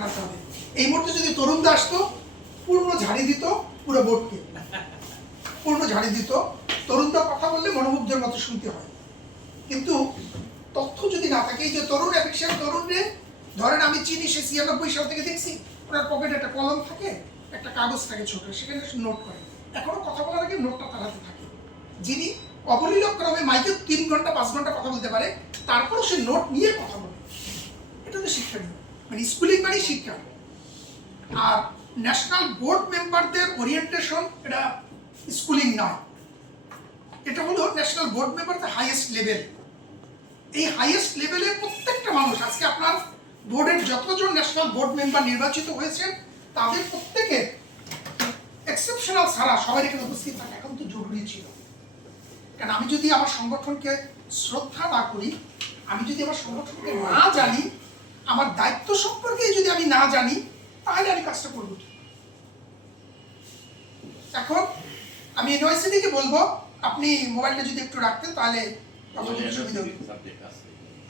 খাটাতে হবে। এই মুহূর্তে যদি তরুণদা আসতো, পূর্ণ ঝাড়ি দিত পুরো বোর্ডকে, পূর্ণ ঝাড়ি দিত। তরুণদা কথা বললে মনোমুগ্ধের মতো শুনতে হয়, কিন্তু তথ্য যদি না থাকে, এই যে তরুণ অ্যাফিকশন তরুণরে ধরেন আমি চিনি, সে 96 সাল থেকে দেখছি ওনার পকেটে একটা কলম থাকে, একটা কাগজ থাকে ছোট, সেখানে নোট করে, এখনো কথা বলার আগে নোটটা তার হাতে থাকে। যিনি অবলীলক্রমে মাইকে 3 ঘন্টা 5 ঘন্টা কথা বলতে পারে, তারপরও সে নোট নিয়ে কথা বলে, এটা তো শিক্ষণীয়। মানে স্কুলিং মানে শিক্ষা। আর ন্যাশনাল বোর্ড মেম্বারদের ওরিয়েন্টেশন এটা স্কুলিং নয়, এটা হলো ন্যাশনাল বোর্ড মেম্বারদের হাইয়েস্ট লেভেল। এই হাইয়েস্ট লেভেলে প্রত্যেকটা মানুষ, আজকে আপনার বোর্ডের যতজন ন্যাশনাল বোর্ড মেম্বার নির্বাচিত হয়েছেন তাদের প্রত্যেকের এক্সেপশনাল ছাড়া সবাই এখানে উপস্থিত থাকা এখন তো জরুরি ছিল। কারণ আমি যদি আমার সংগঠনকে শ্রদ্ধা না করি, আমি যদি আমার সংগঠনকে না জানি, আমার দায়িত্ব সম্পর্কে যদি আমি না জানি, তাহলে আমি কাজটা করবো কি? এখন আমি ইউনিভার্সিটিকে বলবো আপনি মোবাইলটা যদি একটু রাখতেন তাহলে কথা বলতে সুবিধা হবে।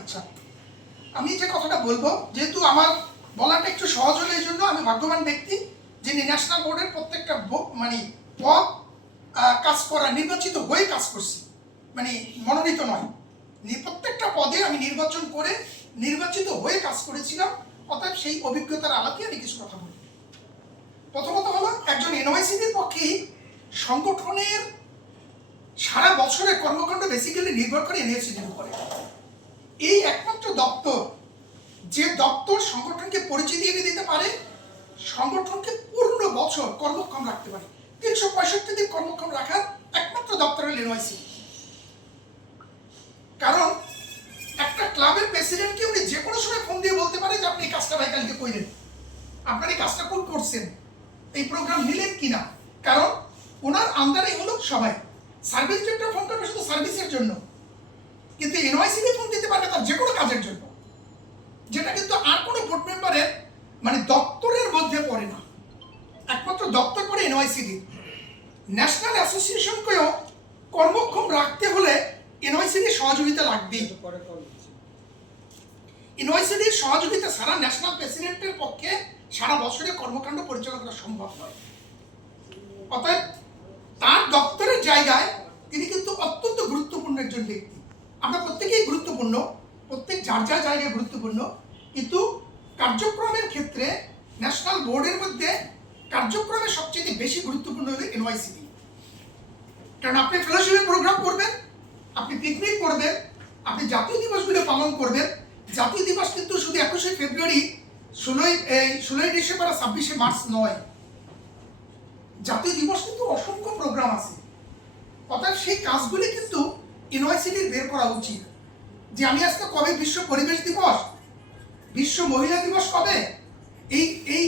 আচ্ছা, আমি যে কথাটা বলবো, যেহেতু আমার বলাটা একটু সহজ হলো, এই জন্য আমি ভাগ্যবান ব্যক্তি যিনি ন্যাশনাল বোর্ডের প্রত্যেকটা মানে পদ কাজ করা, নির্বাচিত হয়ে কাজ করছি, মানে মনোনীত নয়, প্রত্যেকটা পদে আমি নির্বাচন করে নির্বাচিত হয়ে কাজ করেছিলাম। অতএব সেই অভিজ্ঞতার আলাপে আমি কিছু কথা বলি। প্রথমত হলো, একজন ইউনিভার্সিটির পক্ষেই সংগঠনের সারা বছরের কর্মকাণ্ড বেসিক্যালি নির্ভর করে ইউনিভার্সিটির উপরে। এই একমাত্র দপ্তর, যে দপ্তর সংগঠনকে পরিচিতি এনে দিতে পারে, সংগঠনকে পূর্ণ বছর কর্মক্ষম রাখতে পারে। 365 দিন কর্মক্ষম রাখার একমাত্র দপ্তর হল ইউনিভার্সিটি। কারণ একটা ক্লাবের প্রেসিডেন্টকে উনি যে কোনো সময় ফোন দিয়ে বলতে পারে যে আপনি এই কাজটা ভাই কালকে কইলেন, আপনার এই কাজটা কোন করছেন, এই প্রোগ্রাম নিলেন কিনা। কারণ ওনার আন্ডারে হলো সবাই। সার্ভিস ডিরেক্টর ফোন করবে শুধু সার্ভিসের জন্য, কিন্তু ইউনিভার্সিটি ফোন দিতে পারবে তার যে কোনো কাজের জন্য, যেটা কিন্তু আর কোনো বোর্ড মেম্বারের মানে দপ্তরের মধ্যে পড়ে না। একমাত্র দপ্তর পড়ে ইউনিভার্সিটি। ন্যাশনাল অ্যাসোসিয়েশনকেও কর্মক্ষম রাখতে হলে ইউনিভার্সিটির সহযোগিতা লাগবে। ইউনিভার্সিটির সহযোগিতা ছাড়া ন্যাশনাল প্রেসিডেন্টের পক্ষে সারা বছরে কর্মকাণ্ড পরিচালনা করা সম্ভব নয়। অতএব তার দপ্তরের জায়গায় তিনি কিন্তু অত্যন্ত গুরুত্বপূর্ণ একজন ব্যক্তি। আমরা প্রত্যেকেই গুরুত্বপূর্ণ, প্রত্যেক যার যার জায়গায় গুরুত্বপূর্ণ, কিন্তু কার্যক্রমের ক্ষেত্রে ন্যাশনাল বোর্ডের মধ্যে কার্যক্রমে সবচেয়ে বেশি গুরুত্বপূর্ণ হলো ইউনিভার্সিটি। কারণ আপনি ফেলোশিপের প্রোগ্রাম করবেন, আপনি পিকনিক করবেন, আপনি জাতীয় দিবসগুলো পালন করবেন। জাতীয় দিবস কিন্তু শুধু 21শে ফেব্রুয়ারি, 16ই ডিসেম্বর আর 26শে মার্চ নয়। জাতীয় দিবস কিন্তু অসংখ্য প্রোগ্রাম আছে। অর্থাৎ সেই কাজগুলি কিন্তু ইউনিভার্সিটির বের করা উচিত। যে আমি আজকে কবে বিশ্ব পরিবেশ দিবস, বিশ্ব মহিলা দিবস কবে, এই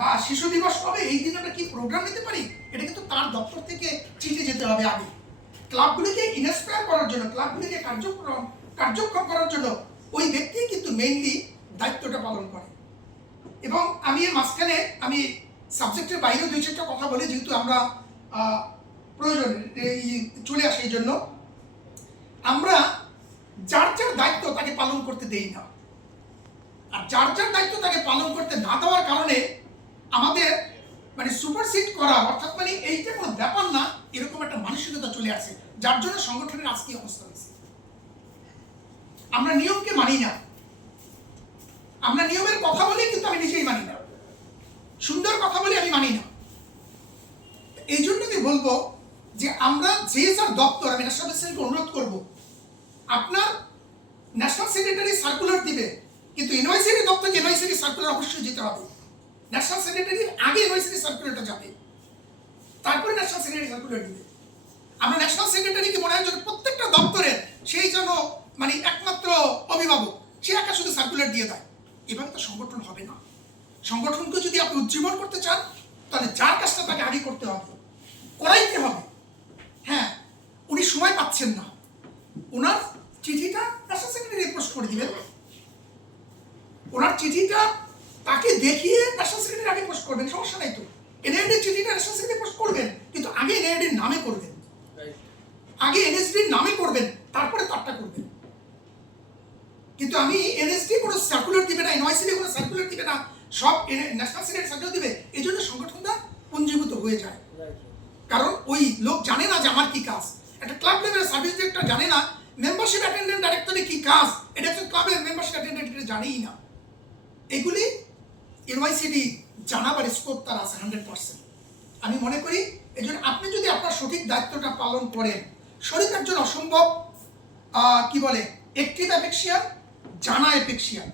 বা শিশু দিবস কবে, এই দিন আমরা কি প্রোগ্রাম নিতে পারি, এটা কিন্তু তার দপ্তর থেকে চিঠি যেতে হবে আগে। ক্লাবগুলিকে ইন্সপায়ার করার জন্য, ক্লাবগুলিকে কার্যক্ষম করার জন্য ওই ব্যক্তি কিন্তু মেইনলি দায়িত্বটা পালন করে। এবং আমি এর মাঝখানে আমি সাবজেক্টের বাইরেও 2-4টা কথা বলি, যেহেতু আমরা প্রয়োজন চলে আসে, এই জন্য আমরা যার যার দায়িত্ব তাকে পালন করতে দেই না। আর যার যার দায়িত্ব তাকে পালন করতে না দেওয়ার কারণে আমাদের মানে সুপারসিড করা, অর্থাৎ মানে এইটা কোনো ব্যাপার না, এরকম একটা মানসিকতা চলে আসে, যার জন্য সংগঠনের আজকে অবস্থা হয়েছে। আমরা নিয়মকে মানি না, আমরা নিয়মের কথা বলি কিন্তু আমি নিজেই মানি না, সুন্দর কথা বলি আমি মানি না। এই জন্য আমি বলবো যে আমরা যে যার দপ্তর, আমি ন্যাশনাল প্রেসিডেন্টকে অনুরোধ করবো, আপনার ন্যাশনাল সেক্রেটারি সার্কুলার দিবে, কিন্তু ইউনিভার্সিটি দপ্তরকে ইউনিভার্সিটি সার্কুলার অবশ্যই যেতে হবে। ন্যাশনাল সেক্রেটারির আগে ইউনিভার্সিটি সার্কুলারটা যাবে, তারপরে ন্যাশনাল সেক্রেটারি সার্কুলার দিবে। আমরা ন্যাশনাল সেক্রেটারিকে মনে হয় প্রত্যেকটা দপ্তরের সেই জন্য মানে একমাত্র অভিভাবক, সে একা শুধু সার্কুলার দিয়ে দেয়, এভাবে তো সংগঠন হবে না। সংগঠনকে যদি আপনি উজ্জীবন করতে চান, তাহলে যার কাজটা তাকে আগে করতে হবে, করাইতে হবে। হ্যাঁ, উনি সময় পাচ্ছেন না, ওনার চিঠিটা ন্যাশনাল সেক্রেটারি পোস্ট করে দিবেন, ওনার চিঠিটা তাকে দেখিয়ে ন্যাশনাল সেক্রেটারি আগে পোস্ট করবেন, সমস্যা নাই তো। এনআইডির চিঠিটা ন্যাশনাল সেক্রেটারি পোস্ট করবেন, কিন্তু আগে এনআইডির নামে করবেন, আগে এনএসডির নামে করবেন, তারপরে তারটা করবেন। কিন্তু আমি এনএসডি কোনো সার্কুলার দিবে না, এনওয়াইসিডি কোনো সার্কুলার দিবে না, সব ন্যাশনাল সিনেট সার্কুলার দিবে, এই জন্য সংগঠনটা পুঞ্জীভূত হয়ে যায়। কারণ ওই লোক জানে না যে আমার কি কাজ। একটা ক্লাব লেভেলের সার্ভিস ডিরেক্টর জানে না মেম্বারশিপ অ্যাটেন্ডেন্ট ডাইরেক্টরের কি কাজ, এটা হচ্ছে ক্লাবের মেম্বারশিপ অ্যাটেন্ডেন্ট জানেই না। এগুলি এনওয়াইসিডি জানাবার স্কোপ তার আছে 100%। আমি মনে করি এই জন্য আপনি যদি আপনার সঠিক দায়িত্বটা পালন করেন, শরীফ একজন অসম্ভব কি বলে অ্যাক্টিভ অ্যাপেক্সিয়ান, জানা অ্যাপেক্সিয়ান।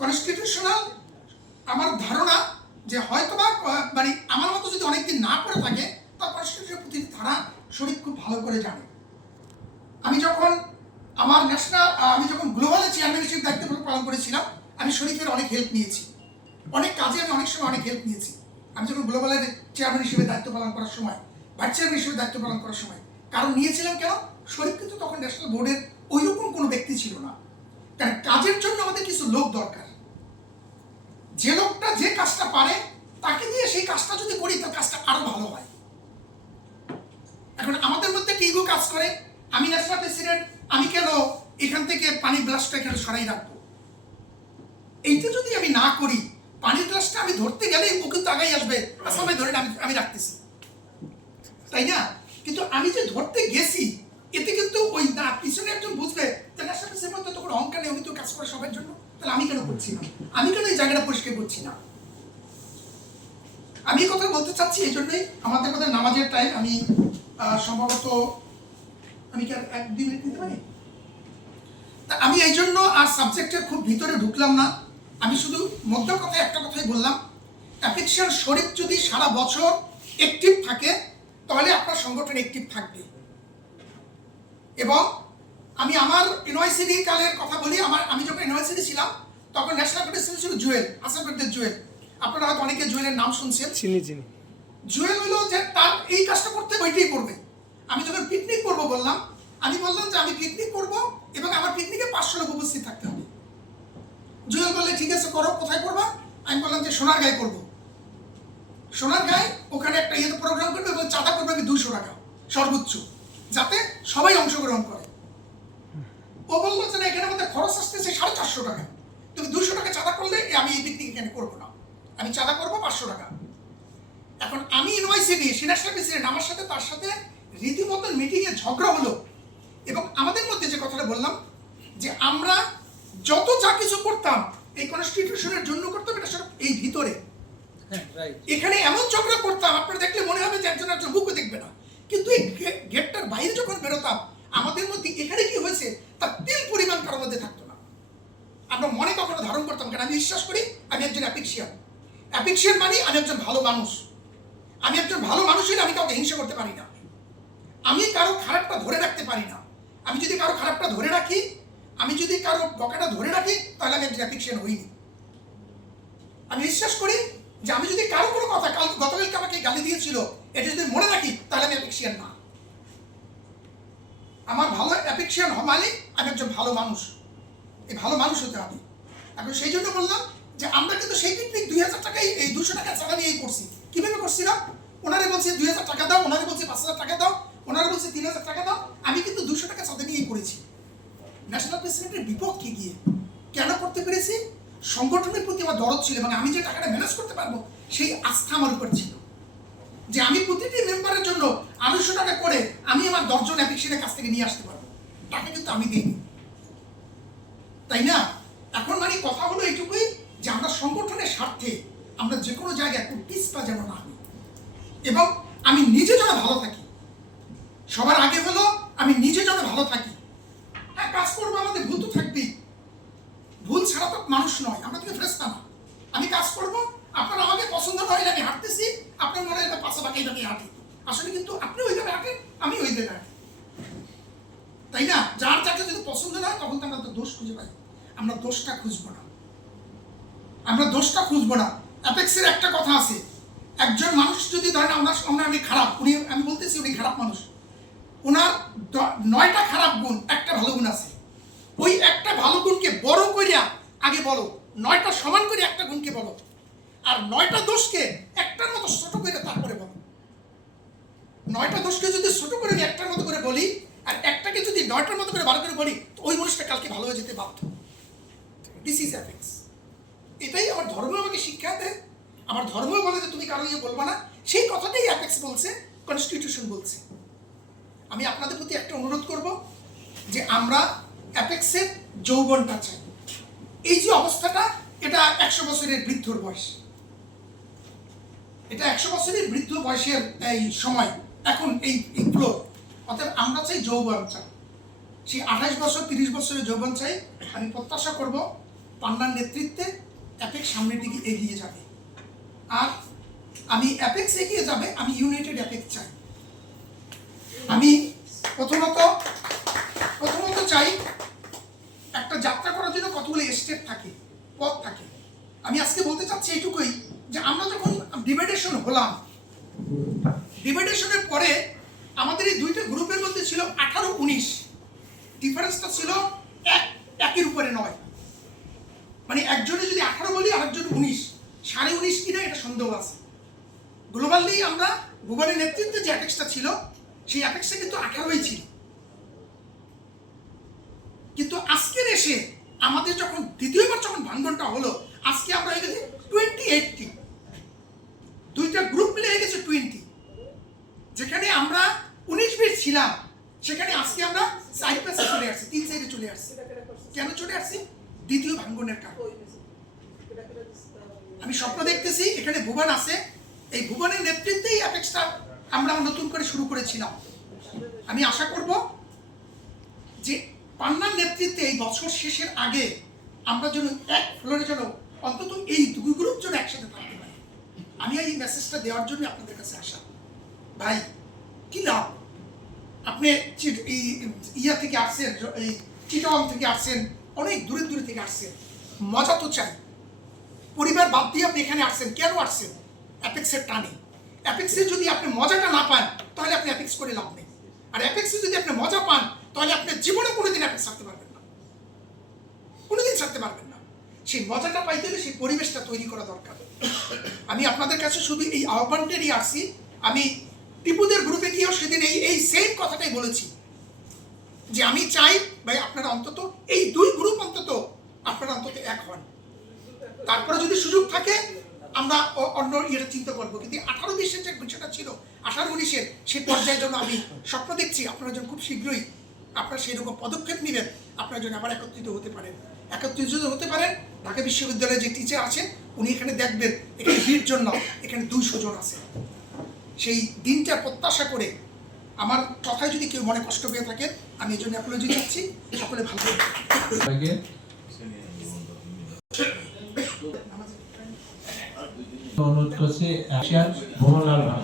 কনস্টিটিউশনাল আমার ধারণা যে হয়তোবা মানে আমার মতো যদি অনেকদিন না করে থাকে, তার কনস্টিটিউশনের প্রতি ধারা শরীফ খুব ভালো করে জানে। আমি যখন আমার আমি যখন গ্লোবালের চেয়ারম্যান হিসেবে দায়িত্ব পালন করেছিলাম, আমি শরীফের অনেক হেল্প নিয়েছি, অনেক কাজে আমি অনেক সময় অনেক হেল্প নিয়েছি। আমি যখন গ্লোবালের চেয়ারম্যান হিসেবে দায়িত্ব পালন করার সময়, ভাইস চেয়ারম্যান হিসেবে দায়িত্ব পালন করার সময়, কারণ নিয়েছিলাম কেন, শরীফ কিন্তু তখন ন্যাশনাল বোর্ডের ওইরকম কোনো ব্যক্তি ছিল না। কারণ কাজের জন্য আমাদের কিছু লোক দরকার, যে লোকটা যে কাজটা পারে তাকে দিয়ে সেই কাজটা যদি করি তার কাজটা আরো ভালো হয়। এখন আমাদের মধ্যে কি গো কাজ করে, আমি ন্যাশনাল প্রেসিডেন্ট, আমি কেন এখান থেকে পানির গ্লাসটা এখানে সরাই রাখবো, এইটা যদি আমি না করি, পানির গ্লাসটা আমি ধরতে গেলে ও কিন্তু আগাই আসবে, আসামে ধরে আমি রাখতেছি, তাই না? কিন্তু আমি যে ধরতে গেছি, এতে কিন্তু ওই না পিছনে একজন বুঝবে যে ন্যাশনাল প্রেসিডেন্ট তো তখন অহংকার নেই, উনি তো কাজ করে সবার জন্য, তাহলে আমি কেন করছি না, আমি কেন এই জায়গাটা পরিষ্কার করছি না। আমি কথা বলতে চাচ্ছি এই জন্যই আমাদের মধ্যে নামাজের টাইম, আমি সম্ভবত আমি কি 1-2 মিনিট দিতে পারি? তা আমি এই জন্য আর সাবজেক্টের খুব ভিতরে ঢুকলাম না, আমি শুধু মধ্য কথায় একটা কথাই বললাম, অ্যাপেক্সিয়ান শরীফ যদি সারা বছর অ্যাক্টিভ থাকে তাহলে আপনার সংগঠন অ্যাক্টিভ থাকবে। এবং আমি আমার ইউনিভার্সিটি কালের কথা বলি, আমি যখন ইউনিভার্সিটি ছিলাম তখন ন্যাশনাল প্রেসিডেন্ট ছিল জুয়েল, আসামের জুয়েল। আপনারা হয়তো অনেকে জুয়েলের নাম শুনছেন। জুয়েল হলো যে তার এই কাজটা করতে ওইটাই করবে। আমি যখন পিকনিক করবো বললাম, আমি বললাম যে আমি পিকনিক করব এবং আমার পিকনিকে 500 লোক উপস্থিত থাকতে হবে। জুয়েল বললে ঠিক আছে করো, কোথায় করবা? আমি বললাম যে সোনারগাঁয়ে করবো। সোনারগাঁয়ে ওখানে একটা প্রোগ্রাম করবে এবং চাঁদা করবে আমি 200 টাকা সর্বোচ্চ, যাতে সবাই অংশগ্রহণ করে। ও বললো যে না, এখানে আমাদের খরচ আসতেছে 450 টাকা, তুমি 200 টাকা চাঁদা করলে আমি এই পিকনিক এখানে করবো না, আমি চাঁদা করবো 500 টাকা। এখন আমি ইউনিভার্সিটি ন্যাশনাল প্রেসিডেন্ট, আমার সাথে তার সাথে রীতিমতো মিটিংয়ে ঝগড়া হলো। এবং আমাদের মধ্যে যে কথাটা বললাম যে আমরা যত যা কিছু করতাম এই কনস্টিটিউশনের জন্য করতাম, এটা সব এই ভিতরে, এখানে এমন ঝগড়া করতাম আপনারা দেখলে মনে হবে যে একজন মুখও দেখবে না, কিন্তু এই গেটটার বাইরে যখন বেরোতাম আমাদের মধ্যে এখানে কি হয়েছে তার 3 পরিমাণ কারোর মধ্যে থাকতো না। আমরা মনে কখনো ধারণ করতাম, কারণ আমি বিশ্বাস করি আমি একজন অ্যাপেক্সিয়ান। অ্যাপেক্সিয়ান মানে আমি একজন ভালো মানুষ। আমি একজন ভালো মানুষ হলে আমি কাউকে হিংসা করতে পারি না, আমি কারো খারাপটা ধরে রাখতে পারি না। আমি যদি কারো খারাপটা ধরে রাখি, আমি যদি কারো বকাটা ধরে রাখি, তাহলে আমি একজন অ্যাপেক্সিয়ান হইনি। আমি বিশ্বাস করি যে আমি যদি কারো কোনো কথা গতকালকে আমাকে গালি দিয়েছিল এটা যদি মনে রাখি, তাহলে আমি অ্যাপেক্সিয়ান না। আমার ভালো অ্যাপেক্সিয়ান মানে আমি একজন ভালো মানুষ, এই ভালো মানুষ হতে হবে। এখন সেই জন্য বললাম যে আমরা কিন্তু সেই পিকনিক 2000 টাকায় এই 200 টাকা চাঁদা নিয়েই করছি। কিভাবে করছিলাম? ওনারে বলছে 2000 টাকা দাও, ওনারে বলছে 5000 টাকা দাও, ওনারে বলছে 3000 টাকা দাও, আমি কিন্তু 200 টাকা চাঁদা নিয়েই করেছি। ন্যাশনাল প্রেসিডেন্টের বিপক্ষে গিয়ে কেন করতে পেরেছি? সংগঠনের প্রতি আমার দরদ ছিল এবং আমি যে টাকাটা ম্যানেজ করতে পারবো সেই আস্থা আমার উপর ছিল, যে আমি প্রতিটি মেম্বারের জন্য 200 টাকা করে আমি আমার 10 জন অ্যাপেক্সিয়ানের কাছ থেকে নিয়ে আসতে পারবো। টাকা কিন্তু আমি দিইনি, তাই না? এখন মানে কথা হলো এইটুকুই যে আমরা সংগঠনের স্বার্থে আমরা যে কোনো জায়গায় একটু পিছপা যেন না হই, এবং আমি নিজে যেন ভালো থাকি। সবার আগে হলো আমি নিজে যেন ভালো থাকি। হ্যাঁ, কাজ করবো, আমাদের ভুল তো থাকবেই, ভুল ছাড়া তো মানুষ নয়, আমরা তো ফেরেশতা না। আমি কাজ করবো, আপনার আমাকে পছন্দ নয় আমি হাঁটতেছি, আপনার মনে হয় পাশাপাশি এইভাবে হাঁটি, আসলে কিন্তু আপনি ওইভাবে হাঁটেন, আমি ওইভাবে হাঁটি, তাই না? যার যাকে যদি পছন্দ না হয় তখন তো আমরা তো দোষ খুঁজে পাই। আমরা দোষটা খুঁজবো না, আমরা দোষটা খুঁজবো না। অ্যাপেক্সের একটা কথা আছে, একজন মানুষ যদি ধরেন আমি খারাপ, আমি বলতেছি উনি খারাপ মানুষ, ওনার 9টা খারাপ গুণ, একটা ভালো গুণ আছে। ওই একটা ভালো গুণকে বড় করিয়া আগে বলো, 9টা সমান করে একটা গুণকে বলো, আর 9টা দোষকে একটার মতো ছোট করে তারপরে বলো। 9টা দোষকে যদি ছোট করে একটার মতো করে বলি, আর একটাকে যদি 9টার মতো করে বার করে বলি, তো ওই মানুষটা কালকে ভালো হয়ে যেতে বাধ্য। This is apex. এটাই আমার ধর্ম আমাকে শিক্ষা দেয়। আমার ধর্ম বলে যে তুমি কারো ইয়ে বলবা না, সেই কথাটাই অ্যাপেক্স বলছে, কনস্টিটিউশন বলছে। আমি আপনাদের প্রতি একটা অনুরোধ করব যে আমরা অ্যাপেক্সের যৌবনটা চাই। এই যে অবস্থাটা, এটা 100 বছরের বৃদ্ধর বয়স, এটা 100 বছরের বৃদ্ধ বয়সের এই সময় এখন এই ফ্লোর। অর্থাৎ আমরা চাই যৌবন চাই, সেই 28 বছর 30 বছরের যৌবন চাই। আমি প্রত্যাশা করব পান্নার নেতৃত্বে অ্যাপেক্স সামনের দিকে এগিয়ে যাবে। আর আমি অ্যাপেক্স এগিয়ে যাবে, আমি ইউনাইটেড অ্যাপেক্স চাই। আমি প্রথমত চাই একটা যাত্রা করার জন্য কতগুলো স্টেপ থাকে, পথ থাকে। আমি আজকে বলতে চাচ্ছি এইটুকুই যে আমরা যখন ডিবেটেশন হলাম, ডিবেটেশনের পরে আমাদের এই দুইটা গ্রুপের মধ্যে ছিল 18-19, ডিফারেন্সটা ছিল একের উপরে 9। মানে একজনে যদি 18 বলি, আরেকজন 19, 19.5 কিনা এটা সন্দেহ আছে। গ্লোবালি আমরা ভুবনের নেতৃত্বে যে অ্যাপেক্সটা ছিল, সেই অ্যাপেক্সটা কিন্তু 18ই ছিল। কিন্তু আজকের এসে আমাদের যখন দ্বিতীয়বার যখন ভাঙ্গনটা হলো, আজকে আমরা হয়ে গেছি 20-80, দুইটা গ্রুপ মিলে হয়ে গেছে 20। যেখানে আমরা 19-20 ছিলাম, সেখানে আজকে আমরা 4 পাশে চলে আসছি, 3 সাইডে চলে আসছি। কেন চলে আসছি? দ্বিতীয় ভাঙ্গনের কারণে। আমি স্বপ্ন দেখতেছি এখানে ভুবন আছে, এই ভুবনের নেতৃত্বেই অ্যাপেক্সটা আমরা নতুন করে শুরু করেছিলাম। আমি আশা করব যে পান্নার নেতৃত্বে এই বছর শেষের আগে আমরা যেন এক ফ্লোরে যেন অন্তত এই দুই গ্রুপ যেন একসাথে থাকতে পারি। আমি এই মেসেজটা দেওয়ার জন্য আপনাদের কাছে আসা। ভাই কি লাভ, আপনি এই ইয়া থেকে আসছেন, এই চিটাগং থেকে আসছেন, অনেক দূরে থেকে আসছেন, মজা তো চাই। পরিবার বাদ দিয়ে আপনি এখানে আসছেন, কেন আসছেন? অ্যাপেক্সের টানে। অ্যাপেক্সে যদি আপনি মজাটা না পান, তাহলে আপনি অ্যাপেক্স করে লাভ নেই। আর অ্যাপেক্সে যদি আপনি মজা পান, তাহলে আপনি জীবনে কোনোদিন অ্যাপেক্স ছাড়তে পারবেন না, কোনোদিন ছাড়তে পারবেন না। সেই মজাটা পাইতে হলে সেই পরিবেশটা তৈরি করা দরকার। আমি আপনাদের কাছে শুধু এই আহ্বানটাই আসছি। আমি টিপুদের গ্রুপে গিয়েও সেদিন এই সেম কথাটাই বলেছি যে আমি চাই ভাই আপনারা অন্তত এই দুই গ্রুপ অন্তত আপনারা অন্তত এক হন। তারপরে যদি সুযোগ থাকে আমরা অন্য ইয়েটা চিন্তা করবো। কিন্তু 18-20-এর যে বিষয়টা ছিল, 18-19-এর সেই পর্যায়ের জন্য আমি স্বপ্ন দেখছি আপনারা যেন খুব শীঘ্রই আপনারা সেই রকম পদক্ষেপ নেবেন, আপনারা যেন আবার একত্রিত হতে পারেন। ঢাকা বিশ্ববিদ্যালয়ে যে টিচার আছেন উনি এখানে দেখবেন এখানে 20 জন না, এখানে 200 জন আছে। সেই দিনটা প্রত্যাশা করে আমার কথায় যদি কেউ মনে কষ্ট পেয়ে থাকেন, আমি এই জন্য অ্যাপোলজি চাচ্ছি। সকলে ভালো থাকবেন। অনুরোধ করছি ভুবনলাল ভাই।